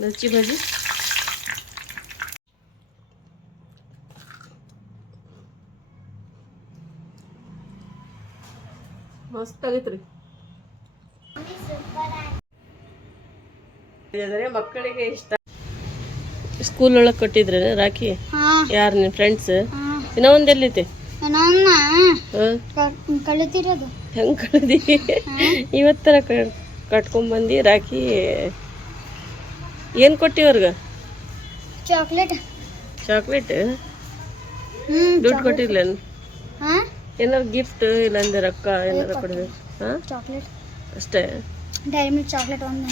ಮಿರ್ಚಿ भाजी मस्त ಆಗೈತ್ರಿ. ಅಂದರೆ ಮಕ್ಕಳಿಗೆ ಇಷ್ಟ. ಸ್ಕೂಲ್ ಒಳಗೆ ಕೊಟ್ಟಿದ್ರೆ ರಾಖಿ? ಹಾ. ಯಾರು ನಿನ್ನ ಫ್ರೆಂಡ್ಸ್ ಇನ್ನೊಂದ್ ಇನ್ನೂ ಒಂದು ಎಲ್ಲಿತೆ ಹೆಂಗೆ ಕಳ್ದಿ. ಇವತ್ತರ ಕಟ್ಕೊಂಬಂದು ರಾಖಿ. ಏನು ಕೊಟ್ಟಿ ಅವ್ರಿಗೆ? ಚಾಕ್ಲೇಟ್. ಚಾಕ್ಲೇಟ್? ಹ್ಮ್ ದುಡ್ಡು ಕೊಟ್ಟಿರ್ಲೇನು ಹಾ? ಏನಾರು ಗಿಫ್ಟ್ ಇಲ್ಲಾಂದ್ರೆ ರೊಕ್ಕ ಏನಾರು ಕೊಡ್ಬೇಕು? ಹಾಂ? ಚಾಕ್ಲೇಟ್. ಅಷ್ಟೇ? ಡೈರಿ ಮಿಲ್ಕ್ ಚಾಕ್ಲೇಟ್ ಒಂದು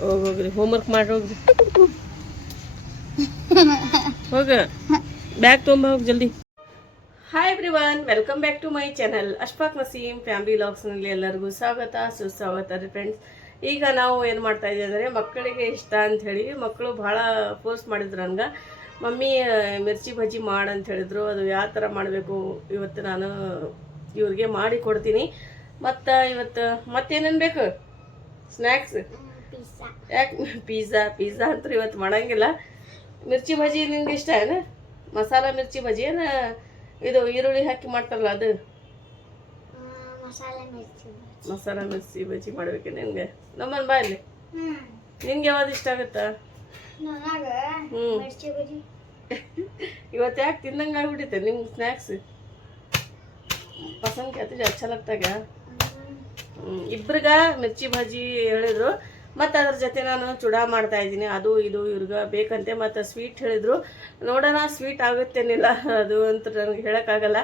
ಹೋಗಿ ಹೋಗ್ರಿ. ಹೋಮ್ವರ್ಕ್ ಮಾಡಿ ಹೋಗ್ರಿ. ಹೋಗ. ಬ್ಯಾಗ್ ತೊಗೊಂಬ ಹೋಗಿ ಜಲ್ದಿ. Hi everyone welcome back to my channel Ashfaq Naseem family ಲಾಗ್ಸ್ನಲ್ಲಿ ಎಲ್ಲರಿಗೂ ಸ್ವಾಗತ. ಸುಸ್ವಾಗತ ರೀ ಫ್ರೆಂಡ್ಸ್ ಈಗ ನಾವು ಏನು ಮಾಡ್ತಾ ಇದ್ದೀವಿ ಅಂದರೆ ಮಕ್ಕಳಿಗೆ ಇಷ್ಟ ಅಂತ ಹೇಳಿ ಮಕ್ಕಳು ಭಾಳ ಫೋರ್ಸ್ ಮಾಡಿದ್ರು ನನಗೆ. ಮಮ್ಮಿ ಮಿರ್ಚಿ ಬಜ್ಜಿ ಮಾಡು ಅಂತ ಹೇಳಿದ್ರು. ಅದು ಯಾವ ಥರ ಮಾಡಬೇಕು ಇವತ್ತು ನಾನು ಇವ್ರಿಗೆ ಮಾಡಿ ಕೊಡ್ತೀನಿ. ಮತ್ತು ಇವತ್ತು ಮತ್ತೇನೇನು ಬೇಕು? ಸ್ನ್ಯಾಕ್ಸ್ ಯಾಕೆ? ಪಿಜ್ಜಾ ಪಿಜ್ಜಾ ಅಂತೂ ಇವತ್ತು ಮಾಡಂಗಿಲ್ಲ. ಮಿರ್ಚಿ ಬಜ್ಜಿ ನಿಮ್ಗೆ ಇಷ್ಟ ಏನು? ಮಸಾಲ ಮಿರ್ಚಿ ಬಜ್ಜಿ ಏನು? ಇದು ಈರುಳ್ಳಿ ಹಾಕಿ ಮಾಡ್ತಾರಲ್ಲ ಅದು. ಮಸಾಲ ಮಿರ್ಚಿ ಬಜ್ಜಿ ಮಾಡ್ಬೇಕು ನಿನಗೆ. ನಮ್ಮಲ್ಲಿ ಬಾ ಇಲ್ಲಿ. ನಿನ್ಗೆ ಯಾವ್ದು ಇಷ್ಟ ಆಗುತ್ತಾ? ಹ್ಞೂ ಇವತ್ತು ಯಾಕೆ ತಿಂದಂಗೆ ಆಗ್ಬಿಟ್ಟಿತ್ತೆ ನಿಮ್ಗೆ ಸ್ನ್ಯಾಕ್ಸ್ ಪಸಂದ್ ಕೇಳ್ತೀವಿ ಅಚ್ಚ ಲಗ್ತಾಗ ಇಬ್ರಿಗ ಮಿರ್ಚಿ ಬಜ್ಜಿ ಹೇಳಿದ್ರು. ಮತ್ತು ಅದ್ರ ಜೊತೆ ನಾನು ಚೂಡಾ ಮಾಡ್ತಾ ಇದ್ದೀನಿ. ಅದು ಇದು ಇವ್ರಿಗ ಬೇಕಂತೆ. ಮತ್ತೆ ಸ್ವೀಟ್ ಹೇಳಿದ್ರು. ನೋಡೋಣ ಸ್ವೀಟ್ ಆಗುತ್ತೇನಿಲ್ಲ ಅದು ಅಂತ ನನಗೆ ಹೇಳೋಕ್ಕಾಗಲ್ಲ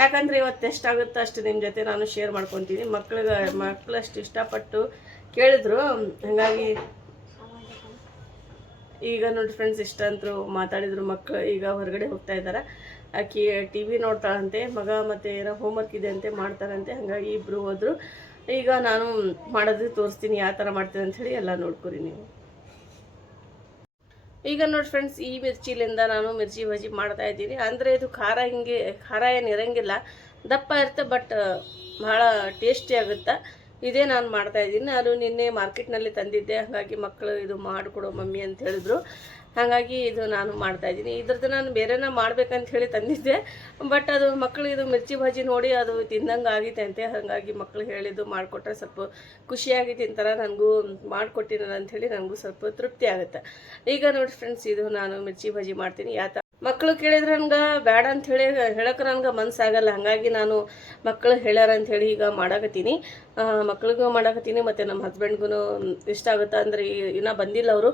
ಯಾಕಂದ್ರೆ ಇವತ್ತು ಎಷ್ಟಾಗುತ್ತೋ ಅಷ್ಟು ನಿಮ್ಮ ಜೊತೆ ನಾನು ಶೇರ್ ಮಾಡ್ಕೊತೀನಿ. ಮಕ್ಳಿಗೆ ಮಕ್ಳು ಅಷ್ಟು ಇಷ್ಟಪಟ್ಟು ಕೇಳಿದ್ರು. ಹಾಗಾಗಿ ಈಗ ನೋಡಿ ಫ್ರೆಂಡ್ಸ್ ಇಷ್ಟಂತ್ರು ಮಾತಾಡಿದ್ರು ಮಕ್ಕಳು ಈಗ ಹೊರಗಡೆ ಹೋಗ್ತಾ ಇದ್ದಾರೆ. ಆಕಿ ಟಿ ವಿ ನೋಡ್ತಾಳಂತೆ, ಮಗ ಮತ್ತು ಏನೋ ಹೋಮ್ವರ್ಕ್ ಇದೆ ಅಂತೆ ಮಾಡ್ತಾರಂತೆ ಹಾಗಾಗಿ ಇಬ್ಬರು ಹೋದರು. ಈಗ ನಾನು ಮಾಡೋದು ತೋರಿಸ್ತೀನಿ, ಯಾವ ಥರ ಮಾಡ್ತೀನಿ ಅಂತ ಹೇಳಿ ಎಲ್ಲ ನೋಡ್ಕೊರಿ ನೀವು. ಈಗ ನೋಡಿ ಫ್ರೆಂಡ್ಸ್ ಈ ಮಿರ್ಚಿಲಿಂದ ನಾನು ಮಿರ್ಚಿ ಬಜ್ಜಿ ಮಾಡ್ತಾ ಇದ್ದೀನಿ. ಅಂದರೆ ಇದು ಖಾರ ಹಿಂಗೆ, ಖಾರ ಏನು ಇರಂಗಿಲ್ಲ. ದಪ್ಪ ಇರುತ್ತೆ ಬಟ್ ಭಾಳ ಟೇಸ್ಟಿ ಆಗುತ್ತೆ. ಇದೇ ನಾನು ಮಾಡ್ತಾ ಇದ್ದೀನಿ. ಅದು ನಿನ್ನೆ ಮಾರ್ಕೆಟ್ನಲ್ಲಿ ತಂದಿದ್ದೆ. ಹಾಗಾಗಿ ಮಕ್ಕಳು ಇದು ಮಾಡಿಕೊಡೋ ಮಮ್ಮಿ ಅಂತ ಹೇಳಿದ್ರು. ಹಾಗಾಗಿ ಇದು ನಾನು ಮಾಡ್ತಾ ಇದ್ದೀನಿ. ಇದ್ರದ್ದು ನಾನು ಬೇರೆನ ಮಾಡ್ಬೇಕಂತ ಹೇಳಿ ತಂದಿದ್ದೆ. ಬಟ್ ಅದು ಮಕ್ಕಳು ಇದು ಮಿರ್ಚಿ ಭಾಜಿ ನೋಡಿ ಅದು ತಿಂದಂಗೆ ಆಗೈತೆ ಅಂತೆ. ಹಾಗಾಗಿ ಮಕ್ಕಳು ಹೇಳಿದ್ದು ಮಾಡಿಕೊಟ್ರೆ ಸ್ವಲ್ಪ ಖುಷಿಯಾಗಿ ತಿಂತಾರೆ. ನನಗೂ ಅಂತ ಹೇಳಿ ನನಗೂ ಸ್ವಲ್ಪ ತೃಪ್ತಿ ಆಗುತ್ತೆ. ಈಗ ನೋಡಿ ಫ್ರೆಂಡ್ಸ್ ಇದು ನಾನು ಮಿರ್ಚಿ ಭಾಜಿ ಮಾಡ್ತೀನಿ. ಯಾವ ಮಕ್ಕಳು ಕೇಳಿದ್ರೆ ನನ್ಗೆ ಬೇಡ ಅಂತ ಹೇಳಿ ಹೇಳಕ್ಕೆ ನನ್ಗೆ ಮನಸ್ಸಾಗಲ್ಲ ಹಾಗಾಗಿ ನಾನು ಮಕ್ಕಳು ಹೇಳ್ಯಾರ ಅಂತ ಹೇಳಿ ಈಗ ಮಾಡಾಕತ್ತೀನಿ. ಮಕ್ಳಿಗೂ ಮಾಡಾಕತ್ತೀನಿ, ಮತ್ತು ನಮ್ಮ ಹಸ್ಬೆಂಡ್ಗೂ ಇಷ್ಟ ಆಗುತ್ತೆ ಅಂದರೆ ಇನ್ನೂ ಬಂದಿಲ್ಲ ಅವರು.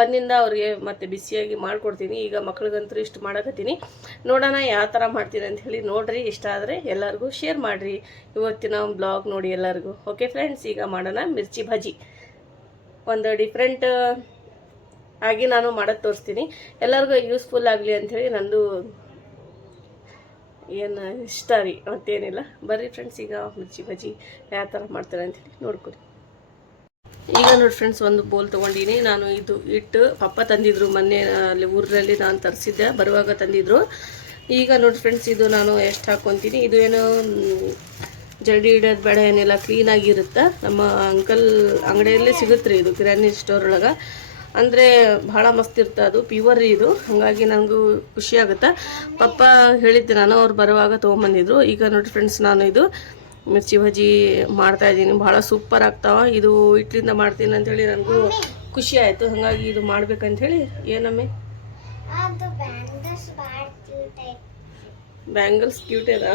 ಬಂದಿಂದ ಅವ್ರಿಗೆ ಮತ್ತೆ ಬಿಸಿಯಾಗಿ ಮಾಡಿಕೊಡ್ತೀನಿ. ಈಗ ಮಕ್ಳಿಗಂತೂ ಇಷ್ಟು ಮಾಡಾಕತ್ತೀನಿ. ನೋಡೋಣ ಯಾವ ಥರ ಮಾಡ್ತೀನಿ ಅಂತ ಹೇಳಿ ನೋಡ್ರಿ. ಇಷ್ಟ ಆದರೆ ಎಲ್ಲರಿಗೂ ಶೇರ್ ಮಾಡಿರಿ. ಇವತ್ತಿನ ಬ್ಲಾಗ್ ನೋಡಿ ಎಲ್ಲರಿಗೂ. ಓಕೆ ಫ್ರೆಂಡ್ಸ್ ಈಗ ಮಾಡೋಣ ಮಿರ್ಚಿ ಭಾಜಿ. ಒಂದು ಡಿಫ್ರೆಂಟ್ ಆಗಿ ನಾನು ಮಾಡೋದು ತೋರಿಸ್ತೀನಿ. ಎಲ್ಲರಿಗೂ ಯೂಸ್ಫುಲ್ ಆಗಲಿ ಅಂಥೇಳಿ ನಂದು ಏನು ಇಷ್ಟ ರೀ, ಮತ್ತೇನಿಲ್ಲ. ಬರ್ರಿ ಫ್ರೆಂಡ್ಸ್ ಈಗ ಮಿರ್ಚಿ ಬಜ್ಜಿ ಯಾವ ಥರ ಮಾಡ್ತಾರೆ ಅಂಥೇಳಿ ನೋಡ್ಕೊರಿ ಈಗ ನೋಡಿ ಫ್ರೆಂಡ್ಸ್ ಒಂದು ಬೋಲ್ ತೊಗೊಂಡಿನಿ. ನಾನು ಇದು ಇಟ್ಟು ಪಪ್ಪ ತಂದಿದ್ರು ಮೊನ್ನೆ, ಅಲ್ಲಿ ಊರಲ್ಲಿ ನಾನು ತರಿಸಿದ್ದೆ, ಬರುವಾಗ ತಂದಿದ್ರು. ಈಗ ನೋಡಿ ಫ್ರೆಂಡ್ಸ್ ಇದು ನಾನು ಎಷ್ಟು ಹಾಕ್ಕೊತೀನಿ ಇದು ಏನು ಜಡ್ಡಿ ಇಡೋದು ಬೇಡ, ಏನಿಲ್ಲ ಕ್ಲೀನಾಗಿರುತ್ತೆ ನಮ್ಮ ಅಂಕಲ್ ಅಂಗಡಿಯಲ್ಲೇ ಸಿಗುತ್ತೆ ರೀ ಇದು, ಕಿರಾಣಿ ಸ್ಟೋರ್ ಒಳಗೆ. ಅಂದರೆ ಭಾಳ ಮಸ್ತ್ ಇರ್ತದೆ ಅದು ಪ್ಯೂವರ್ ಇದು. ಹಾಗಾಗಿ ನನಗೂ ಖುಷಿ ಆಗುತ್ತೆ. ಪಪ್ಪ ಹೇಳಿದ್ದೆ ನಾನು ಅವ್ರು ಬರುವಾಗ ತೊಗೊಂಬಂದಿದ್ರು. ಈಗ ನೋಡಿ ಫ್ರೆಂಡ್ಸ್ ನಾನು ಇದು ಮಿರ್ಚಿ ಬಜ್ಜಿ ಮಾಡ್ತಾ ಇದ್ದೀನಿ. ಭಾಳ ಸೂಪರ್ ಆಗ್ತಾವ. ಇದು ಇಟ್ಲಿಂದ ಮಾಡ್ತೀನಿ ಅಂತೇಳಿ ನನಗೂ ಖುಷಿ ಆಯಿತು. ಹಾಗಾಗಿ ಇದು ಮಾಡ್ಬೇಕಂಥೇಳಿ ಏನಮ್ಮೆ? ಬ್ಯಾಂಗಲ್ಸ್ ಕ್ಯೂಟ್ ಅದ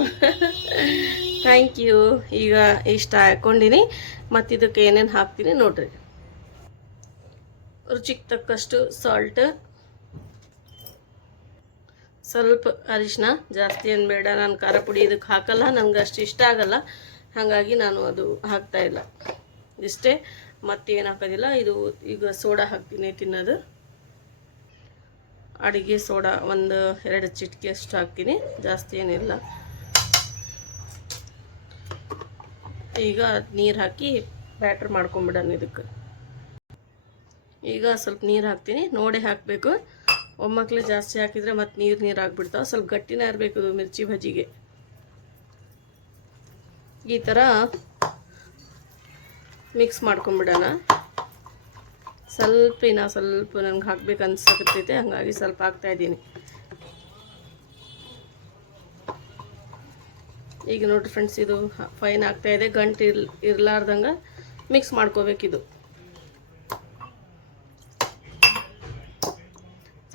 ಥ್ಯಾಂಕ್ ಯು ಈಗ ಇಷ್ಟ ಹಾಕ್ಕೊಂಡಿನಿ ಮತ್ತಿದಕ್ಕೆ ಏನೇನು ಹಾಕ್ತೀನಿ ನೋಡ್ರಿ. ರುಚಿಗೆ ತಕ್ಕಷ್ಟು ಸಾಲ್ಟ್ ಸ್ವಲ್ಪ ಅರಿಶಿನ, ಜಾಸ್ತಿ ಏನು ಬೇಡ, ನಾನು ಖಾರ ಪುಡಿ ಇದಕ್ಕೆ ಹಾಕಲ್ಲ ನನಗೆ ಅಷ್ಟು ಇಷ್ಟ ಆಗಲ್ಲ. ಹಾಗಾಗಿ ನಾನು ಅದು ಹಾಕ್ತಾ ಇಲ್ಲ. ಇಷ್ಟೇ ಮತ್ತೇನು ಹಾಕೋದಿಲ್ಲ, ಇದು ಈಗ ಸೋಡಾ ಹಾಕ್ತೀನಿ ತಿನ್ನೋದು. ಅಡುಗೆ ಸೋಡಾ ಒಂದು ಎರಡು ಚಿಟಿಕೆ ಅಷ್ಟು ಹಾಕ್ತೀನಿ, ಜಾಸ್ತಿ ಏನಿಲ್ಲ. ಈಗ ನೀರು ಹಾಕಿ ಬ್ಯಾಟ್ರ್ ಮಾಡ್ಕೊಂಬಿಡೋಣ ಇದಕ್ಕೆ. ಈಗ ಸ್ವಲ್ಪ ನೀರು ಹಾಕ್ತೀನಿ. ನೋಡಿ ಹಾಕಬೇಕು. ಒಮ್ಮಕ್ಕಳು ಜಾಸ್ತಿ ಹಾಕಿದರೆ ಮತ್ತು ನೀರು ನೀರು ಹಾಕ್ಬಿಡ್ತಾವೆ ಸ್ವಲ್ಪ ಗಟ್ಟಿನೇ ಇರಬೇಕು ಇದು ಮಿರ್ಚಿ ಬಜ್ಜಿಗೆ. ಈ ಥರ ಮಿಕ್ಸ್ ಮಾಡ್ಕೊಂಬಿಡೋಣ. ಸ್ವಲ್ಪ ಇನ್ನು ಸ್ವಲ್ಪ ನನಗೆ ಹಾಕ್ಬೇಕು ಅನ್ಸಕತ್ತೈತೆ. ಹಾಗಾಗಿ ಸ್ವಲ್ಪ ಹಾಕ್ತಾಯಿದ್ದೀನಿ ಈಗ ನೋಡಿರಿ ಫ್ರೆಂಡ್ಸ್ ಇದು ಫೈನ್ ಆಗ್ತಾ ಇದೆ. ಗಂಟು ಇರ್ ಇರಲಾರ್ದಂಗೆ ಮಿಕ್ಸ್ ಮಾಡ್ಕೋಬೇಕಿದು.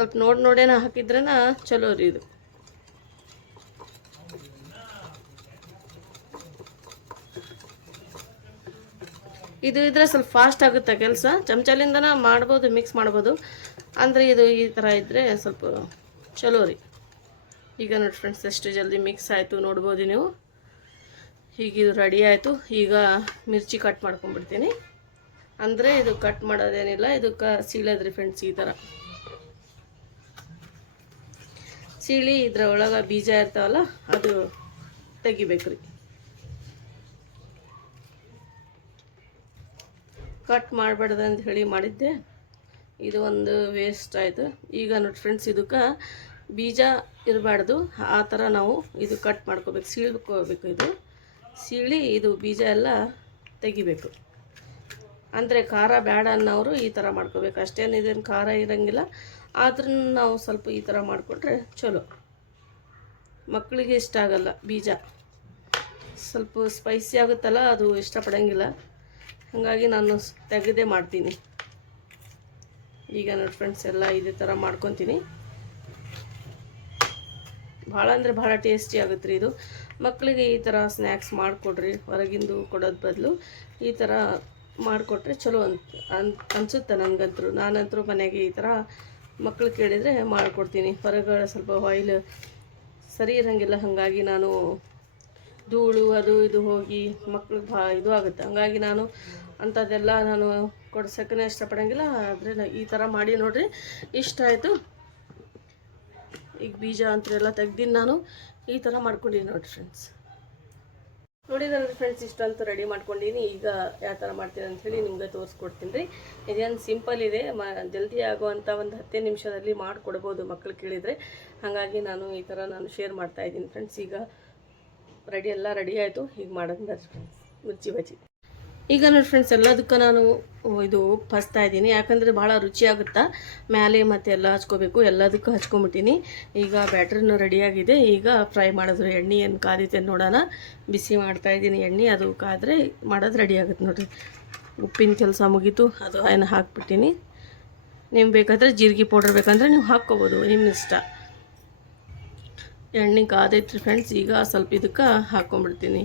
ಸ್ವಲ್ಪ ನೋಡಿ ನೋಡೇನ ಹಾಕಿದ್ರೇನ ಚಲೋ ರೀ ಇದು. ಇದು ಇದ್ರೆ ಸ್ವಲ್ಪ ಫಾಸ್ಟ್ ಆಗುತ್ತೆ ಕೆಲಸ. ಚಮಚಲಿಂದನ ಮಾಡ್ಬೋದು ಮಿಕ್ಸ್ ಮಾಡ್ಬೋದು. ಅಂದರೆ ಇದು ಈ ಥರ ಇದ್ದರೆ ಸ್ವಲ್ಪ ಚಲೋ ರೀ. ಈಗ ನೋಡಿ ಫ್ರೆಂಡ್ಸ್ ಎಷ್ಟು ಜಲ್ದಿ ಮಿಕ್ಸ್ ಆಯಿತು ನೋಡ್ಬೋದು ನೀವು. ಈಗ ಇದು ರೆಡಿ ಆಯಿತು. ಈಗ ಮಿರ್ಚಿ ಕಟ್ ಮಾಡ್ಕೊಂಡ್ಬಿಡ್ತೀನಿ. ಅಂದರೆ ಇದು ಕಟ್ ಮಾಡೋದೇನಿಲ್ಲ, ಇದು ಕ ಸೀಳದ್ರಿ ಫ್ರೆಂಡ್ಸ್ ಈ ಥರ ಸೀಳಿ ಇದ್ರ ಒಳಗೆ ಬೀಜ ಇರ್ತಾವಲ್ಲ, ಅದು ತೆಗಿಬೇಕ್ರಿ. ಕಟ್ ಮಾಡಬಾರ್ದು ಅಂತ ಹೇಳಿ ಮಾಡಿದ್ದೆ. ಇದು ಒಂದು ವೇಸ್ಟ್ ಆಯಿತು. ಈಗ ನೋಡಿ ಫ್ರೆಂಡ್ಸ್ ಇದಕ್ಕೆ ಬೀಜ ಇರಬಾರ್ದು. ಆ ಥರ ನಾವು ಇದು ಕಟ್ ಮಾಡ್ಕೋಬೇಕು, ಸೀಳ್ಕೋಬೇಕು ಇದು. ಸೀಳಿ ಇದು ಬೀಜ ಎಲ್ಲ ತೆಗಿಬೇಕು. ಅಂದರೆ ಖಾರ ಬೇಡ ಅನ್ನೋರು ಈ ಥರ ಮಾಡ್ಕೋಬೇಕು. ಅಷ್ಟೇನು ಇದೇನು ಖಾರ ಇರೋಂಗಿಲ್ಲ. ಆದ್ರೂ ನಾವು ಸ್ವಲ್ಪ ಈ ಥರ ಮಾಡಿಕೊಂಡ್ರೆ ಚಲೋ. ಮಕ್ಕಳಿಗೆ ಇಷ್ಟ ಆಗಲ್ಲ ಬೀಜ. ಸ್ವಲ್ಪ ಸ್ಪೈಸಿ ಆಗುತ್ತಲ್ಲ, ಅದು ಇಷ್ಟಪಡೋಂಗಿಲ್ಲ. ಹಾಗಾಗಿ ನಾನು ತೆಗೆದೇ ಮಾಡ್ತೀನಿ. ಈಗ ನೋಡಿ ಫ್ರೆಂಡ್ಸ್ ಎಲ್ಲ ಇದೇ ಥರ ಮಾಡ್ಕೊತೀನಿ. ಭಾಳ ಅಂದರೆ ಭಾಳ ಟೇಸ್ಟಿ ಆಗುತ್ತೆ ರೀ ಇದು. ಮಕ್ಕಳಿಗೆ ಈ ಥರ ಸ್ನ್ಯಾಕ್ಸ್ ಮಾಡಿಕೊಡ್ರಿ, ಹೊರಗಿಂದು ಕೊಡೋದು ಬದಲು ಈ ಥರ ಮಾಡಿಕೊಟ್ರೆ ಚಲೋ ಅಂತ ಅನ್, ಅನಿಸುತ್ತೆ ನನಗಂತರೂ ನಾನಂತರೂ ಮನೆಗೆ ಈ ಥರ ಮಕ್ಳು ಕೇಳಿದರೆ ಮಾಡಿಕೊಡ್ತೀನಿ. ಹೊರಗಡೆ ಸ್ವಲ್ಪ ಆಯಿಲ್ ಸರಿ ಇರೋಂಗಿಲ್ಲ, ಹಾಗಾಗಿ ನಾನು ಧೂಳು ಅದು ಇದು ಹೋಗಿ ಮಕ್ಳಿಗೆ ಭಾ ಇದು ಆಗುತ್ತೆ. ಹಂಗಾಗಿ ನಾನು ಅಂಥದ್ದೆಲ್ಲ ನಾನು ಕೊಡ್ಸೋಕ್ಕೇ ಇಷ್ಟಪಡೋಂಗಿಲ್ಲ. ಆದರೆ ಈ ಥರ ಮಾಡಿ ನೋಡಿರಿ, ಇಷ್ಟ ಆಯಿತು. ಈಗ ಬೀಜ ಅಂತೆಲ್ಲ ತೆಗ್ದಿನಿ ನಾನು ಈ ಥರ ಮಾಡ್ಕೊಂಡಿದ್ದೀನಿ ನೋಡಿರಿ ಫ್ರೆಂಡ್ಸ್ ನೋಡಿದ್ರಲ್ಲ ಫ್ರೆಂಡ್ಸ್ ಇಷ್ಟಂತೂ ರೆಡಿ ಮಾಡ್ಕೊಂಡಿನಿ ಈಗ ಯಾವ ಥರ ಮಾಡ್ತೀನಿ ಅಂತ ಹೇಳಿ ನಿಮಗೆ ತೋರಿಸ್ಕೊಡ್ತೀನಿ ರೀ. ಇದೇನು ಸಿಂಪಲ್ ಇದೆ. ಮ, ಜಲ್ದಿ ಆಗುವಂಥ ಒಂದು ಹತ್ತೇ ನಿಮಿಷದಲ್ಲಿ ಮಾಡಿಕೊಡ್ಬೋದು ಮಕ್ಳು ಕೇಳಿದರೆ. ಹಾಗಾಗಿ ನಾನು ಈ ಥರ ನಾನು ಶೇರ್ ಮಾಡ್ತಾ ಇದ್ದೀನಿ ಫ್ರೆಂಡ್ಸ್ ಈಗ ರೆಡಿ ಎಲ್ಲ ರೆಡಿ ಆಯಿತು. ಈಗ ಮಾಡೋದು ಬರ್ರಿ ಫ್ರೆಂಡ್ಸ್ ಬಜ್ಜಿ. ಈಗ ನೋಡಿ ಫ್ರೆಂಡ್ಸ್ ಎಲ್ಲದಕ್ಕೂ ನಾನು ಇದು ಉಪ್ಪು ಹಚ್ತಾ ಇದ್ದೀನಿ. ಯಾಕಂದರೆ ಭಾಳ ರುಚಿಯಾಗುತ್ತಾ? ಮ್ಯಾಲೆ ಮತ್ತೆ ಎಲ್ಲ ಹಚ್ಕೋಬೇಕು, ಎಲ್ಲದಕ್ಕೂ ಹಚ್ಕೊಂಬಿಟ್ಟಿನಿ ಈಗ ಬ್ಯಾಟ್ರಿನೂ ರೆಡಿಯಾಗಿದೆ ಈಗ ಫ್ರೈ ಮಾಡಿದ್ರು ಎಣ್ಣೆ ಏನು ಕಾದಿದೆ ನೋಡೋಣ. ಬಿಸಿ ಮಾಡ್ತಾ ಇದ್ದೀನಿ ಎಣ್ಣೆ. ಅದು ಕಾದರೆ ಮಾಡೋದು ರೆಡಿ ಆಗುತ್ತೆ ನೋಡಿರಿ. ಉಪ್ಪಿನ ಕೆಲಸ ಮುಗೀತು. ಅದು ಏನು ಹಾಕ್ಬಿಟ್ಟಿನಿ. ನೀವು ಬೇಕಾದರೆ ಜೀರಿಗೆ ಪೌಡ್ರ್ ಬೇಕಂದ್ರೆ ನೀವು ಹಾಕ್ಕೋಬೋದು. ನಿಮ್ಮ ಇಷ್ಟ. ಎಣ್ಣೆ ಕಾದೈತ್ರಿ ಫ್ರೆಂಡ್ಸ್ ಈಗ ಸ್ವಲ್ಪ ಇದಕ್ಕೆ ಹಾಕ್ಕೊಂಬಿಡ್ತೀನಿ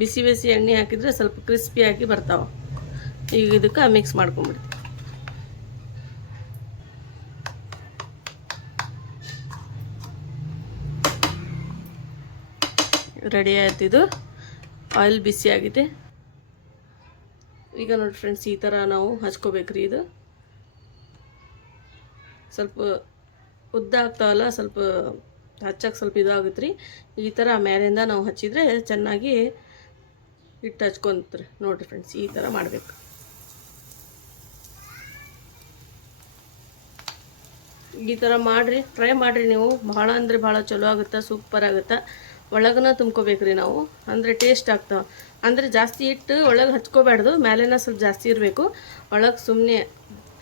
ಬಿಸಿ ಬಿಸಿ ಎಣ್ಣೆ ಹಾಕಿದರೆ ಸ್ವಲ್ಪ ಕ್ರಿಸ್ಪಿಯಾಗಿ ಬರ್ತಾವೆ. ಈಗ ಇದಕ್ಕೆ ಮಿಕ್ಸ್ ಮಾಡ್ಕೊಂಬಿಡಿ. ರೆಡಿ ಆಯ್ತು ಇದು. ಆಯಿಲ್ ಬಿಸಿ ಆಗಿದೆ. ಈಗ ನೋಡಿ ಫ್ರೆಂಡ್ಸ್ ಈ ಥರ ನಾವು ಹಚ್ಕೋಬೇಕ್ರಿ ಇದು. ಸ್ವಲ್ಪ ಉದ್ದ ಆಗ್ತಾವಲ್ಲ ಸ್ವಲ್ಪ ಹಚ್ಚಕ್ಕೆ ಸ್ವಲ್ಪ ಇದಾಗುತ್ತೆ ರೀ ಈ ಥರ ಮೇಲಿಂದ ನಾವು ಹಚ್ಚಿದರೆ ಚೆನ್ನಾಗಿ ಹಿಟ್ಟು ಹಚ್ಕೊಂತಾರೆ ನೋಡಿರಿ ಫ್ರೆಂಡ್ಸ್ ಈ ಥರ ಮಾಡಬೇಕು. ಈ ಥರ ಮಾಡಿರಿ ಟ್ರೈ ಮಾಡಿರಿ ನೀವು. ಭಾಳ ಅಂದರೆ ಭಾಳ ಚಲೋ ಆಗುತ್ತೆ ಸೂಪರ್ ಆಗುತ್ತೆ? ಒಳಗನ ತುಂಬ್ಕೋಬೇಕ್ರಿ ನಾವು. ಅಂದರೆ ಟೇಸ್ಟ್ ಆಗ್ತಾವೆ ಅಂದರೆ ಜಾಸ್ತಿ ಇಟ್ಟು ಒಳಗೆ ಹಚ್ಕೋಬಾರ್ದು ಮೇಲೆನ ಸ್ವಲ್ಪ ಜಾಸ್ತಿ ಇರಬೇಕು. ಒಳಗೆ ಸುಮ್ಮನೆ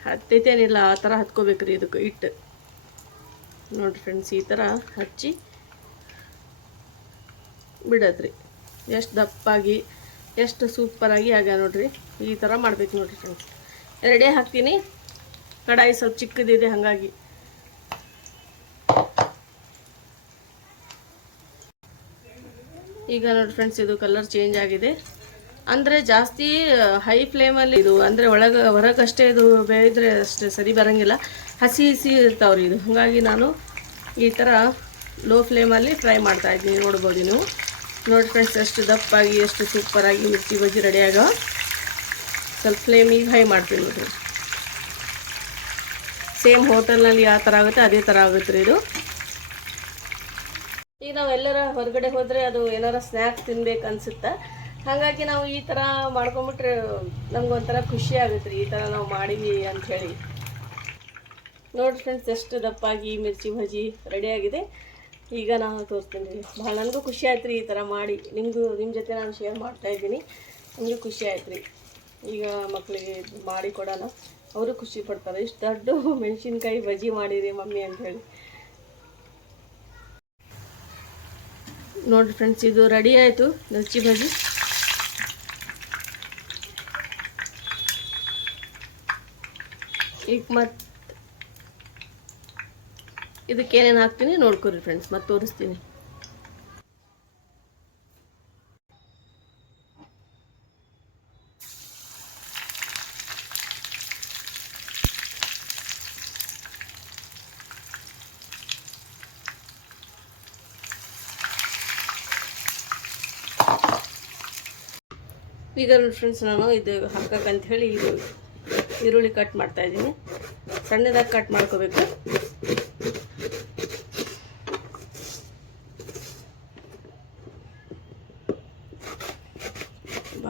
ಹತ್ತೈತೇನಿಲ್ಲ, ಆ ಥರ ಹಚ್ಕೋಬೇಕ್ರಿ ಇದಕ್ಕೆ ಇಟ್ಟು ನೋಡಿರಿ ಫ್ರೆಂಡ್ಸ್ ಈ ಥರ ಹಚ್ಚಿ ಬಿಡದ್ರಿ ಎಷ್ಟು ದಪ್ಪಾಗಿ ಎಷ್ಟು ಸೂಪರಾಗಿ ಆಗ್ಯಾವ ನೋಡ್ರಿ. ಈ ಥರ ಮಾಡ್ಬೇಕು ನೋಡ್ರಿ ಫ್ರೆಂಡ್ಸ್ ಎರಡೇ ಹಾಕ್ತೀನಿ. ಕಡಾಯಿ ಸ್ವಲ್ಪ ಚಿಕ್ಕದಿದೆ, ಹಾಗಾಗಿ. ಈಗ ನೋಡಿ ಫ್ರೆಂಡ್ಸ್ ಇದು ಕಲರ್ ಚೇಂಜ್ ಆಗಿದೆ. ಅಂದರೆ ಜಾಸ್ತಿ ಹೈ ಫ್ಲೇಮಲ್ಲಿ ಇದು, ಅಂದರೆ ಒಳಗೆ, ಹೊರಗಷ್ಟೇ ಇದು ಬೇಯಿದ್ರೆ ಅಷ್ಟೇ ಸರಿ ಬರೋಂಗಿಲ್ಲ. ಹಸಿ ಹಸಿ ಇರ್ತಾವ್ರಿ ಇದು. ಹಾಗಾಗಿ ನಾನು ಈ ಥರ ಲೋ ಫ್ಲೇಮಲ್ಲಿ ಫ್ರೈ ಮಾಡ್ತಾ ಇದ್ದೀನಿ. ನೋಡ್ಬೋದು ನೀವು. ನೋಡಿ ಫ್ರೆಂಡ್ಸ್ ಎಷ್ಟು ದಪ್ಪಾಗಿ ಎಷ್ಟು ಸೂಪರಾಗಿ ಮಿರ್ಚಿ ಬಜ್ಜಿ ರೆಡಿಯಾಗೋ ಸ್ವಲ್ಪ ಫ್ಲೇಮಿಗೆ ಹೈ ಮಾಡ್ತೀನಿ ನೋಡಿರಿ. ಸೇಮ್ ಹೋಟೆಲ್ನಲ್ಲಿ ಯಾವ ಥರ ಆಗುತ್ತೆ, ಅದೇ ಥರ ಆಗುತ್ತೆ ರೀ ಇದು. ಈಗ ನಾವು ಎಲ್ಲರ ಹೊರಗಡೆ ಹೋದರೆ ಅದು ಏನಾರ ಸ್ನ್ಯಾಕ್ಸ್ ತಿನ್ಬೇಕು ಅನಿಸುತ್ತೆ? ಹಾಗಾಗಿ ನಾವು ಈ ಥರ ಮಾಡ್ಕೊಂಬಿಟ್ರೆ ನಮ್ಗೊಂಥರ ಖುಷಿ ಆಗುತ್ತೆ ರೀ, ಈ ಥರ ನಾವು ಮಾಡೀವಿ ಅಂಥೇಳಿ ನೋಡಿ ಫ್ರೆಂಡ್ಸ್ ಎಷ್ಟು ದಪ್ಪಾಗಿ ಮಿರ್ಚಿ ಬಜ್ಜಿ ರೆಡಿಯಾಗಿದೆ ಈಗ ನಾನು ತೋರಿಸ್ತೀನಿ. ರೀ ಭಾಳ ನನಗೂ ಖುಷಿ ಆಯ್ತು ರೀ ಈ ಥರ ಮಾಡಿ. ನಿಮಗೂ ನಿಮ್ಮ ಜೊತೆ ನಾನು ಶೇರ್ ಮಾಡ್ತಾ ಇದ್ದೀನಿ. ನಿಮಗೂ ಖುಷಿ ಆಯ್ತು ರೀ ಈಗ ಮಕ್ಕಳಿಗೆ ಮಾಡಿ ಕೊಡೋಣ. ಅವರು ಖುಷಿ ಪಡ್ತಾರೆ. ಇಷ್ಟು ದೊಡ್ಡ ಮೆಣಸಿನ್ಕಾಯಿ ಬಜ್ಜಿ ಮಾಡಿರಿ ಮಮ್ಮಿ ಅಂತ ಹೇಳಿ ನೋಡಿರಿ ಫ್ರೆಂಡ್ಸ್ ಇದು ರೆಡಿ ಆಯಿತು. ಮಿರ್ಚಿ ಬಜ್ಜಿ. ಈಗ ಮತ್ತೆ ಇದಕ್ಕೆ ಏನೇನು ಹಾಕ್ತೀನಿ ನೋಡ್ಕೊರಿ ಫ್ರೆಂಡ್ಸ್ ಮತ್ತೆ ತೋರಿಸ್ತೀನಿ. ಈಗ ಫ್ರೆಂಡ್ಸ್ ನಾನು ಇದು ಹಾಕಕ್ಕಂತ ಹೇಳಿ ಇದು ಈರುಳ್ಳಿ ಕಟ್ ಮಾಡ್ತಾ ಇದ್ದೀನಿ. ಸಣ್ಣದಾಗಿ ಕಟ್ ಮಾಡ್ಕೋಬೇಕು.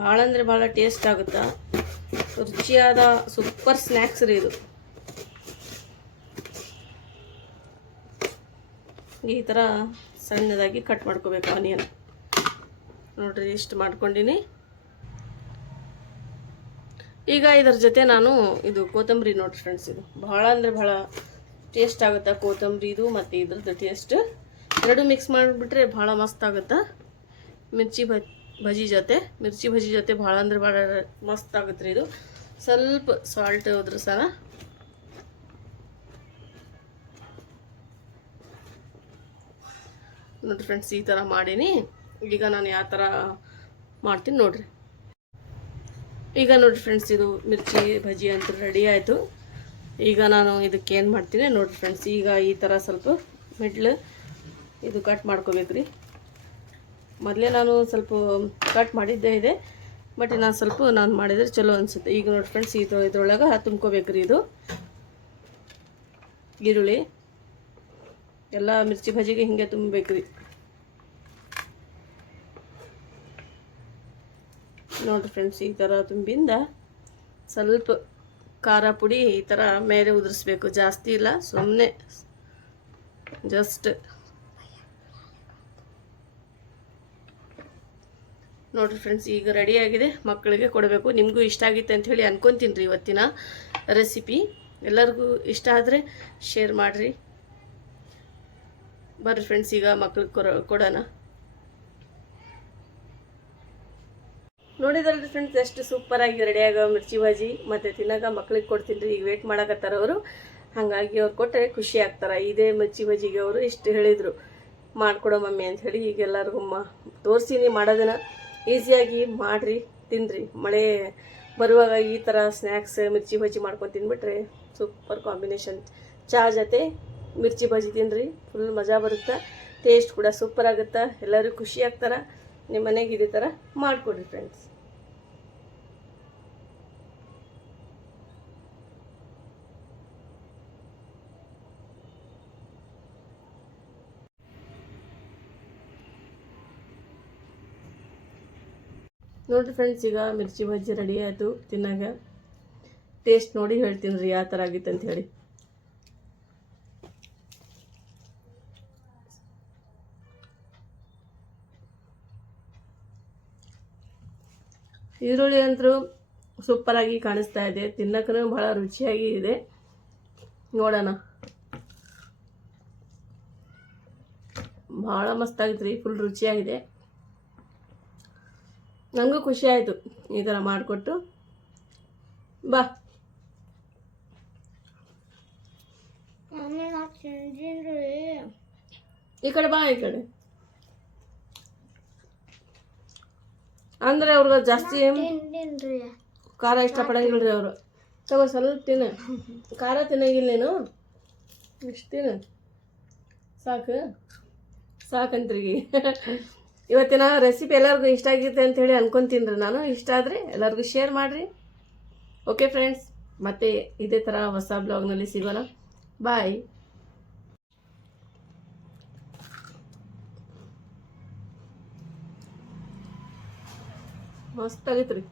ಭಾಳ ಅಂದರೆ ಭಾಳ ಟೇಸ್ಟ್ ಆಗುತ್ತಾ? ರುಚಿಯಾದ ಸೂಪರ್ ಸ್ನ್ಯಾಕ್ಸ್ ರೀ ಇದು. ಈ ಥರ ಸಣ್ಣದಾಗಿ ಕಟ್ ಮಾಡ್ಕೋಬೇಕು ಆನಿಯನ್ ನೋಡ್ರಿ ಇಷ್ಟು ಮಾಡ್ಕೊಂಡಿನಿ. ಈಗ ಇದರ ಜೊತೆ ನಾನು ಇದು ಕೊತ್ತಂಬರಿ ನೋಡ್ರಿ ಫ್ರೆಂಡ್ಸ್ ಇದು. ಭಾಳ ಅಂದರೆ ಭಾಳ ಟೇಸ್ಟ್ ಆಗುತ್ತೆ ಕೊತ್ತಂಬರಿದು ಮತ್ತು ಇದ್ರದ್ದು ಟೇಸ್ಟ್ ಎರಡು ಮಿಕ್ಸ್ ಮಾಡಿಬಿಟ್ರೆ ಭಾಳ ಮಸ್ತ್ ಆಗುತ್ತೆ? ಮಿರ್ಚಿ ಬ ಭಜಿ ಜೊತೆ, ಮಿರ್ಚಿ ಭಜಿ ಜೊತೆ ಭಾಳ ಅಂದ್ರೆ ಭಾಳ ಮಸ್ತ್ ಆಗುತ್ತೆ ರೀ ಇದು. ಸ್ವಲ್ಪ ಸಾಲ್ಟ್ ಹೋದ್ರೆ ಸಹ. ನೋಡ್ರಿ ಫ್ರೆಂಡ್ಸ್ ಈ ಥರ ಮಾಡೀನಿ. ಈಗ ನಾನು ಯಾವ ಥರ ಮಾಡ್ತೀನಿ ನೋಡ್ರಿ. ಈಗ ನೋಡಿರಿ ಫ್ರೆಂಡ್ಸ್ ಇದು ಮಿರ್ಚಿ ಭಜಿ ಅಂತ ರೆಡಿ ಆಯಿತು. ಈಗ ನಾನು ಇದಕ್ಕೆ ಏನು ಮಾಡ್ತೀನಿ ನೋಡಿರಿ ಫ್ರೆಂಡ್ಸ್ ಈಗ ಈ ಥರ ಸ್ವಲ್ಪ ಮಿಡ್ಲ್ ಇದು ಕಟ್ ಮಾಡ್ಕೋಬೇಕು ರೀ ಮೊದಲೇ ನಾನು ಸ್ವಲ್ಪ ಕಟ್ ಮಾಡಿದ್ದೇ ಇದೆ, ಬಟ್ ನಾನು ಸ್ವಲ್ಪ ನಾನು ಮಾಡಿದರೆ ಚಲೋ ಅನಿಸುತ್ತೆ. ಈಗ ನೋಡಿ ಫ್ರೆಂಡ್ಸ್ ಇದು ಇದ್ರೊಳಗೆ ತುಂಬ್ಕೋಬೇಕು ರೀ ಇದು. ಈರುಳ್ಳಿ, ಎಲ್ಲ ಮಿರ್ಚಿ ಭಜಿಗೆ ಹಿಂಗೆ ತುಂಬಬೇಕು ರೀ ನೋಡಿರಿ ಫ್ರೆಂಡ್ಸ್ ಈ ಥರ ತುಂಬಿಂದ ಸ್ವಲ್ಪ ಖಾರ ಪುಡಿ ಈ ಥರ ಮೇಲೆ ಉದುರಿಸ್ಬೇಕು. ಜಾಸ್ತಿ ಇಲ್ಲ ಸುಮ್ಮನೆ ಜಸ್ಟ್ ನೋಡಿರಿ ಫ್ರೆಂಡ್ಸ್ ಈಗ ರೆಡಿಯಾಗಿದೆ ಮಕ್ಕಳಿಗೆ ಕೊಡಬೇಕು. ನಿಮಗೂ ಇಷ್ಟ ಆಗಿತ್ತು ಅಂತ ಹೇಳಿ ಅನ್ಕೊತೀನಿ ರೀ ಇವತ್ತಿನ ರೆಸಿಪಿ ಎಲ್ಲರಿಗೂ ಇಷ್ಟ ಆದರೆ ಶೇರ್ ಮಾಡಿರಿ. ಬರ್ರಿ ಫ್ರೆಂಡ್ಸ್ ಈಗ ಮಕ್ಳಿಗೆ ಕೊರ, ಕೊಡೋಣ. ನೋಡಿದ್ರಲ್ರಿ ಫ್ರೆಂಡ್ಸ್ ಎಷ್ಟು ಸೂಪರಾಗಿ ರೆಡಿಯಾಗೋ ಮಿರ್ಚಿ ಬಾಜಿ ಮತ್ತು ತಿನ್ನಾಗ ಮಕ್ಳಿಗೆ ಕೊಡ್ತೀನಿ ರೀ. ಈಗ ವೇಟ್ ಮಾಡಕತ್ತಾರ ಅವರು. ಹಾಗಾಗಿ ಅವ್ರು ಕೊಟ್ಟರೆ ಖುಷಿ ಆಗ್ತಾರೆ. ಇದೇ ಮಿರ್ಚಿ ಭಾಜಿಗೆ ಅವರು ಇಷ್ಟು ಹೇಳಿದರು. ಮಾಡಿಕೊಡೋ ಮಮ್ಮಿ ಅಂತ ಹೇಳಿ ಈಗ ಎಲ್ಲರಿಗೂ ಮಾ, ತೋರಿಸೀನಿ ಮಾಡೋದನ್ನ ಈಸಿಯಾಗಿ ಮಾಡಿರಿ ತಿನ್ನಿರಿ ಮಳೆ ಬರುವಾಗ ಈ ಥರ ಸ್ನ್ಯಾಕ್ಸ್ ಮಿರ್ಚಿ ಬಜ್ಜಿ ಮಾಡ್ಕೊಂಡು ತಿಂದ್ಬಿಟ್ರೆ ಸೂಪರ್ ಕಾಂಬಿನೇಷನ್ ಚಾ ಜೊತೆ ಮಿರ್ಚಿ ಬಜ್ಜಿ ತಿನ್ನಿರಿ ಫುಲ್ ಮಜಾ ಬರುತ್ತೆ? ಟೇಸ್ಟ್ ಕೂಡ ಸೂಪರ್ ಆಗುತ್ತೆ? ಎಲ್ಲರೂ ಖುಷಿ ಆಗ್ತಾರೆ? ನಿಮ್ಮ ಮನೆಗೆ ಇದೇ ಥರ ಮಾಡಿಕೊಡ್ರಿ ಫ್ರೆಂಡ್ಸ್ ನೋಡಿರಿ ಫ್ರೆಂಡ್ಸ್ ಈಗ ಮಿರ್ಚಿ ಬಜ್ಜಿ ರೆಡಿ ಆಯಿತು, ತಿನ್ನಾಗ. ಟೇಸ್ಟ್ ನೋಡಿ ಹೇಳ್ತೀನಿ ರೀ, ಯಾವ ಥರ ಆಗಿತ್ತು ಅಂತ ಹೇಳಿ. ಈರುಳ್ಳಿ ಅಂತೂ ಸೂಪರಾಗಿ ಕಾಣಿಸ್ತಾ ಇದೆ, ತಿನ್ನಕ್ಕೂ ಭಾಳ ರುಚಿಯಾಗಿ ಇದೆ. ನೋಡೋಣ. ಭಾಳ ಮಸ್ತಾಗಿತ್ತು ರೀ ಫುಲ್ ರುಚಿಯಾಗಿದೆ. ನನಗೂ ಖುಷಿ ಆಯಿತು ಈ ಥರ ಮಾಡಿಕೊಟ್ಟು. ಬಾ. ಈ ಕಡೆ ಬಾ ಈ ಕಡೆ. ಅಂದರೆ ಅವ್ರಿಗೆ ಜಾಸ್ತಿ ಖಾರ ಇಷ್ಟಪಡಂಗಿಲ್ಲ ರೀ ಅವರು. ತಗೋ ಸ್ವಲ್ಪ ತಿನ್ನ. ಖಾರ ತಿನ್ನಂಗಿಲ್ಲ ನೀನು? ಇಷ್ಟು ತಿನ್ನ. ಸಾಕು. ಸಾಕಂತ್ರಿ ಇವತ್ತಿನ ರೆಸಿಪಿ ಎಲ್ಲರಿಗೂ ಇಷ್ಟ ಆಗಿರುತ್ತೆ ಅಂತ ಹೇಳಿ ರೀ ನಾನು. ಇಷ್ಟ ಆದರೆ ಎಲ್ಲರಿಗೂ ಶೇರ್ ಮಾಡಿರಿ. ಓಕೆ ಫ್ರೆಂಡ್ಸ್ ಮತ್ತೆ ಇದೇ ಥರ ಹೊಸ ಬ್ಲಾಗ್ನಲ್ಲಿ ಸಿಗೋಣ. ಬಾಯ್ ಮಸ್ತ್ ಆಗೈತೆ ರೀ